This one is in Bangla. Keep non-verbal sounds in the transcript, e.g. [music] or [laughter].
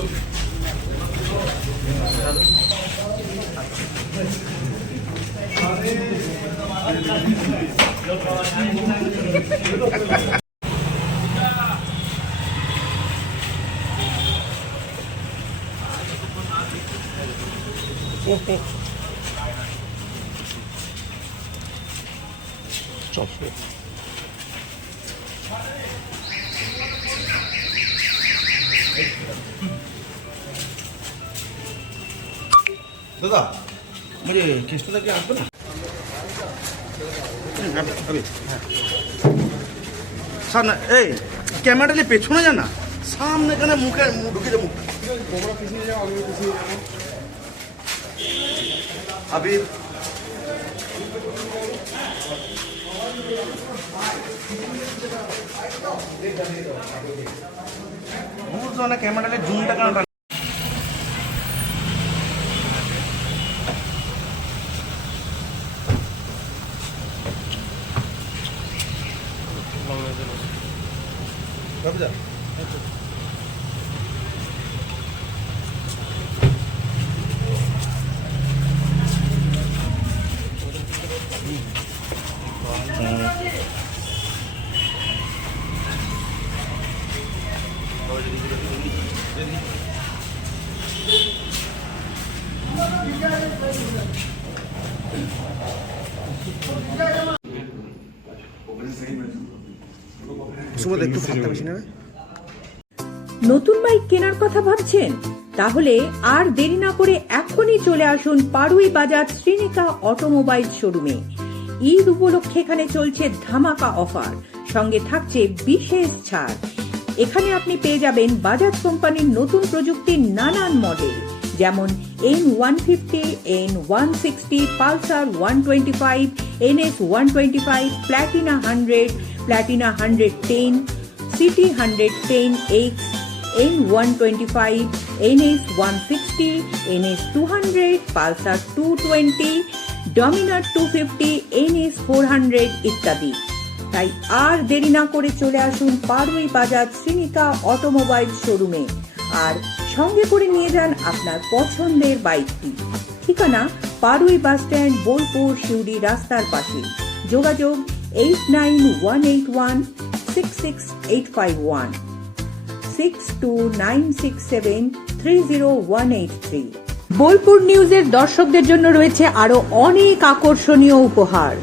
[laughs] 嗯好 দাদা मुझे কেসটা কি আসবে না? হ্যাঁ। সামনে এই, ক্যামেরাটা নিয়ে পেছনে যা না, সামনে কেন মুখে ঢুকে যা মুখ আবির না, ক্যামেরাটা জুমটা কেন টান- কবে যা সুমদ একটু ভাতটা বেশি নেবে নতুন বাইক কেনার কথা ভাবছেন? তাহলে আর দেরি না করে এখনই চলে আসুন পাড়ুই বাজার শ্রীনিকা অটোমোবাইল শোরুমে। ঈদ উপলক্ষে এখানে চলছে ধামাকা অফার সঙ্গে থাকছে বিশেষ ছাড়। এখানে আপনি পেয়ে যাবেন বাজাজ কোম্পানির নতুন প্রযুক্তির নানান মডেল যেমন N one fifty N one sixty Pulsar one twenty five NS one twenty five Platina hundred Platina hundred ten CT hundred ten X N one twenty five one sixty NS two hundred Pulsar two twenty two fifty NS four hundred ইত্যাদি। তাই আর দেরি না করে চলে আসুন পারুই বাজার শ্রীনিকা অটোমোবাইল শোরুমে। আর সঙ্গে করে নিয়ে যান আপনার পছন্দের বাইকটি। ঠিকানা পারুই বাস স্ট্যান্ড, বোলপুর, সিউডি রাস্তার পাশে। যোগাযোগ eight nine one eight one six six eight five one six two nine six seven three zero one eight three Bolpur নিউজের দর্শকদের জন্য রয়েছে আরও অনেক আকর্ষণীয় উপহার।